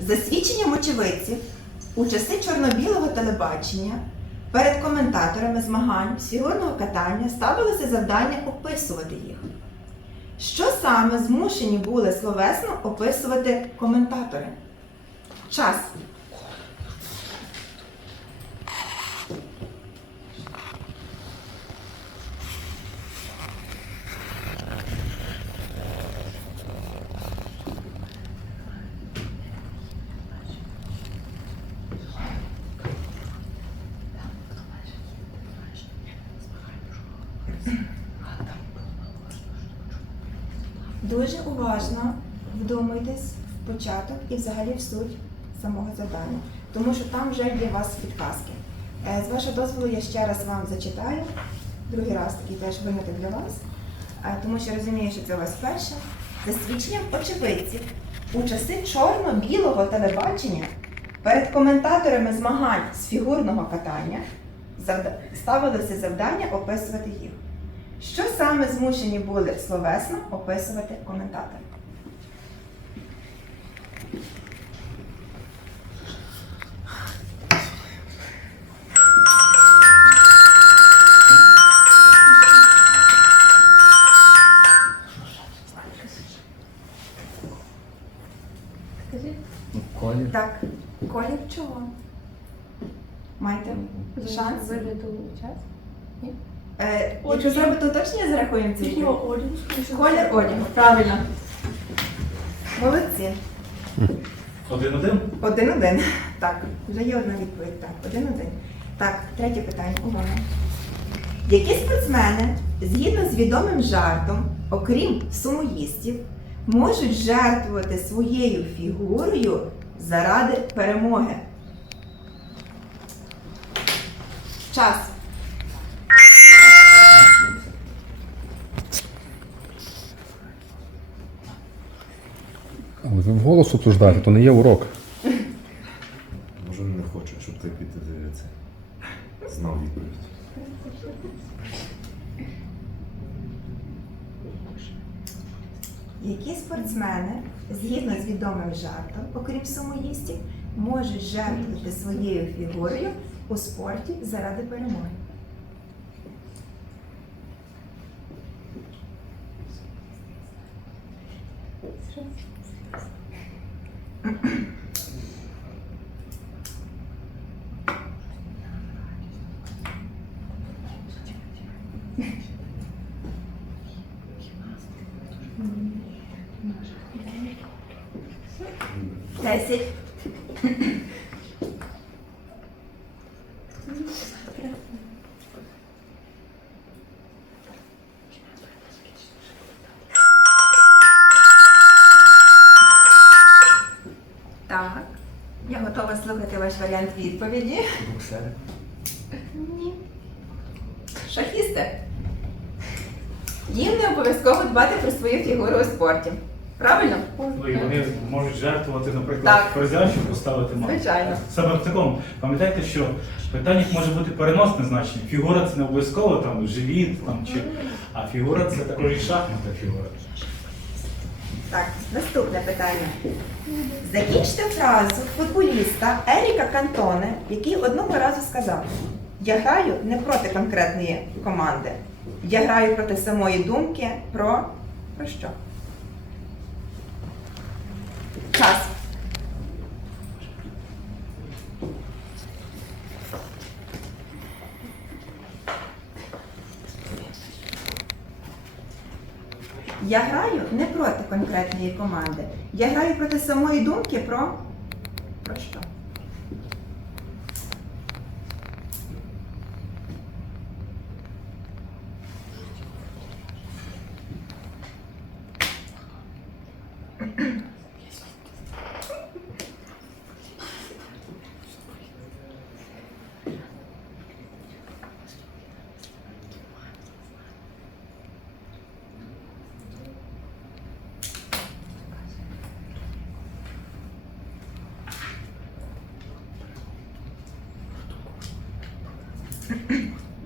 За свідченням очевидців, у часи чорно-білого телебачення перед коментаторами змагань фігурного катання ставилося завдання описувати їх. Що саме змушені були словесно описувати коментатори? Час. Дуже уважно вдумайтесь в початок і взагалі в суть самого завдання, тому що там вже є вас підказки. Е, З вашого дозволу я ще раз вам зачитаю, другий раз такий теж виняток для вас, е, тому що розумію, що це у вас перше. За свідченням очевидців, у часи чорно-білого телебачення перед коментаторами змагань з фігурного катання ставилося завдання описувати їх. Що саме змушені були словесно описувати коментатори? Ну, Колір. Так, колір чого? Маєте шанс? Вигляду час. Е, якщо зробити уточнення, зарахуємо цей бік. одягу. Колір одягу, правильно. Молодці. Один-один? Один-один. Так, вже є одна відповідь. Так, один-один. Так, третє питання. Увага. Які спортсмени, згідно з відомим жартом, окрім сумоїстів, можуть жертвувати своєю фігурою заради перемоги? Час. Ви вголос обсуждати, то не є урок. Може він не хоче, щоб ти піти дивитися. Знав відповідь. Які спортсмени, згідно з відомим жартом, окрім сумоїстів, можуть жертвувати своєю фігурою у спорті заради перемоги? Десять. Так. Відповіді. Боксери? Ні. Шахісти. Їм не обов'язково дбати про свою фігуру у спорті. Правильно? Ну, і вони можуть жертвувати, наприклад, Так. щоб поставити мат. Звичайно. Саме в такому. Пам'ятайте, що в питаннях може бути переносне значення. Фігура це не обов'язково там живіт, там, чи... а фігура це також і шахматна фігура. Так, наступне питання. Закінчте фразу футболіста Еріка Кантоне, який одного разу сказав: Я граю не проти конкретної команди. Я граю проти самої думки про. про що? Час. Я граю не проти конкретної команди. Я граю проти самої думки про. Про що?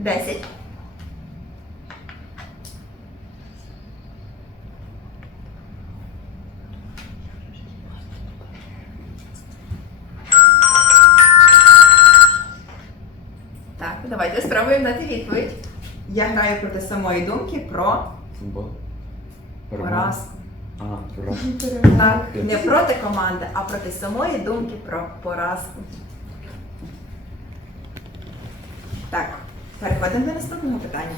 10. Так, давайте спробуємо дати відповідь. Я граю проти самої думки про поразку. А, про. Так, не проти команди, а проти самої думки про поразку. Так, переходимо до наступного питання.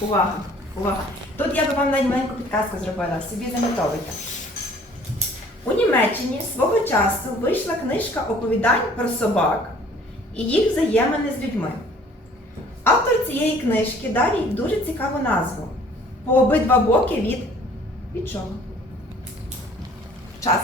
Увага! Увага! Тут я би вам навіть маленьку підказку зробила, собі занотовуйте. У Німеччині свого часу вийшла книжка оповідань про собак і їх взаємини з людьми. Автор цієї книжки дав їй дуже цікаву назву по обидва боки від. від чого? Час.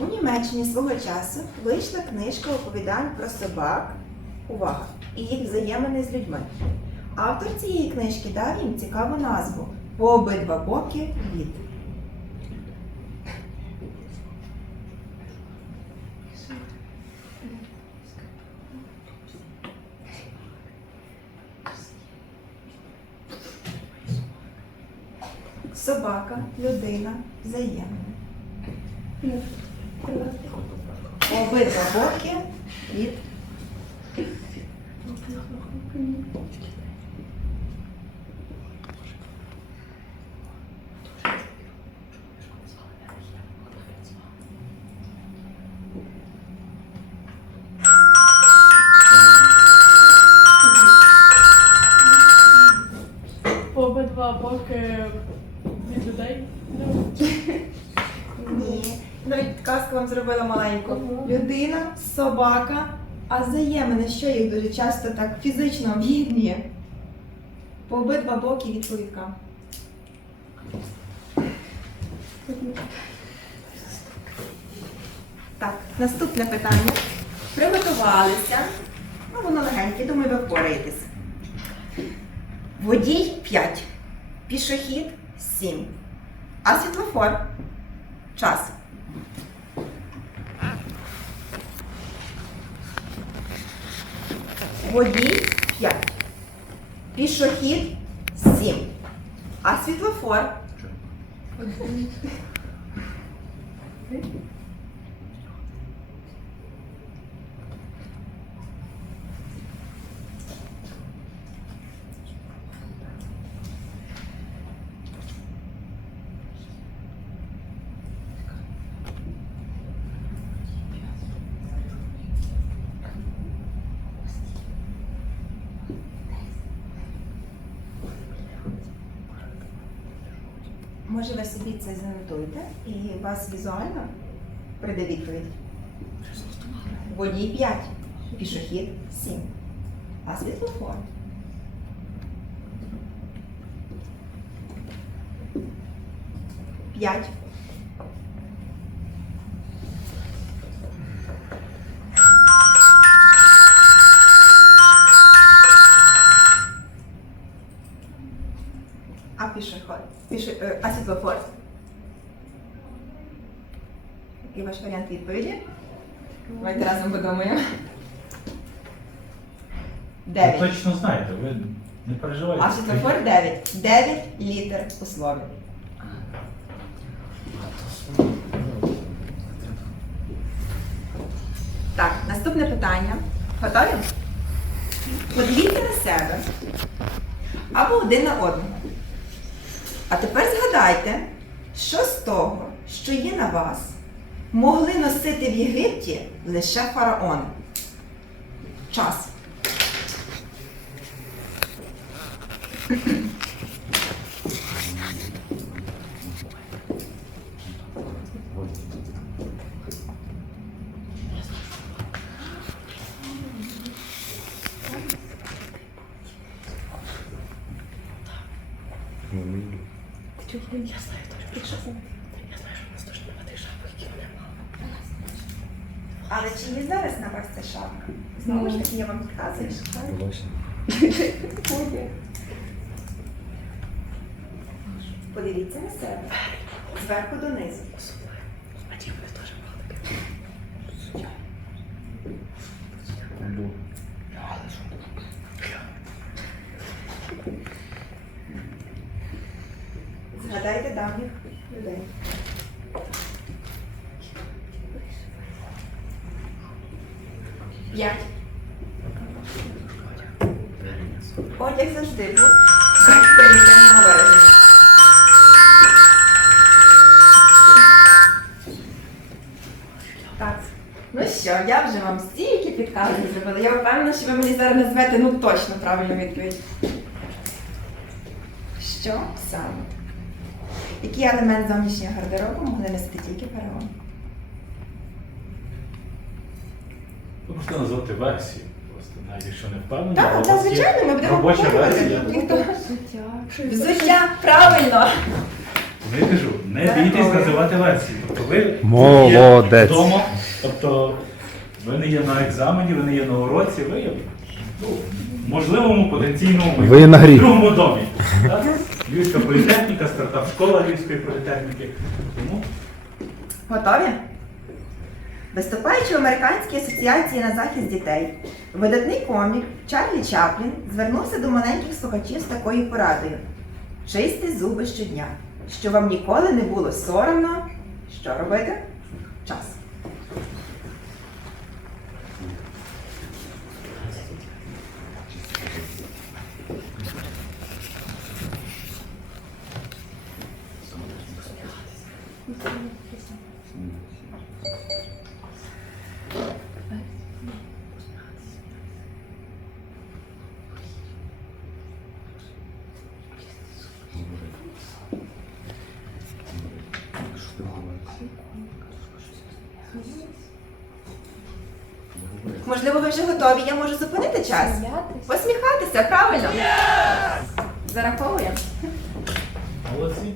У Німеччині свого часу вийшла книжка оповідань про собак. Увага! І їх взаємини з людьми. Автор цієї книжки дав їм цікаву назву по обидва боки від. Собака, людина, взаємини. Обидва боки від. Обидва боки від людей. Підказку вам зробила маленьку. Людина, собака, а взаємини, що їх дуже часто так фізично об'єднує. По обидва боки від повідка. Так, наступне питання. Приготувалися. Ну, воно легеньке, думаю, ви впораєтесь. Водій 5. Пішохід 7. А світлофор час. Водій 5. Пішохід 7. А світлофор Може, ви собі це занотуєте і вас візуально прийде відповідь. Водій 5, пішохід 7, а світлофор. П'ять. Варіант відповіді? Давайте разом подумаємо. Ви Дев'ять. точно знаєте, ви не переживайте. А світлофор 9. 9 літер у слові. Так, наступне питання. Готові? Подивіться на себе або один на одного. А тепер згадайте, що з того, що є на вас, могли носити в Єгипті лише фараони. Час. Я знаю точно. Я знаю, що у нас дуже немає тих шапок, які вони мали. Але чи є зараз на вас ця шапка? Знову ж таки, я вам підказую. Волосся. Подивіться на себе. Зверху донизу. А ті вони теж мали таке. Ну, Але що? давніх людей. П'ять. Одяг завжди був примітивного вираження. Так. Ну що, я вже вам стільки підказок зробила. Я впевнена, що ви мені зараз назвете ну точно правильну відповідь. Що саме? Який елемент зовнішнього гардеробу могли носити тільки фараон? Можете назвати версію. Просто навіть якщо не впевнені, Так, у так, вас є звичайно, ми будемо робоча обговорювати. версія. Ніхто- Взуття. Взуття, правильно! Не кажу, не бійтесь називати версії. Тобто ви Молодець. є вдома, тобто ви не є на екзамені, ви не є на уроці, ви є ну, в можливому потенційному Ви на грі. другому домі. Так? Львівська політехніка, стартап школа Львівської політехніки. Тому Готові? Виступаючи в Американській асоціації на захист дітей, видатний комік Чарлі Чаплін звернувся до маленьких слухачів з такою порадою: чисти зуби щодня, що вам ніколи не було соромно. Що робити? Можливо, ви вже готові, я можу зупинити час. Сміятись. Посміхатися, правильно? Зараховуємо. молодці.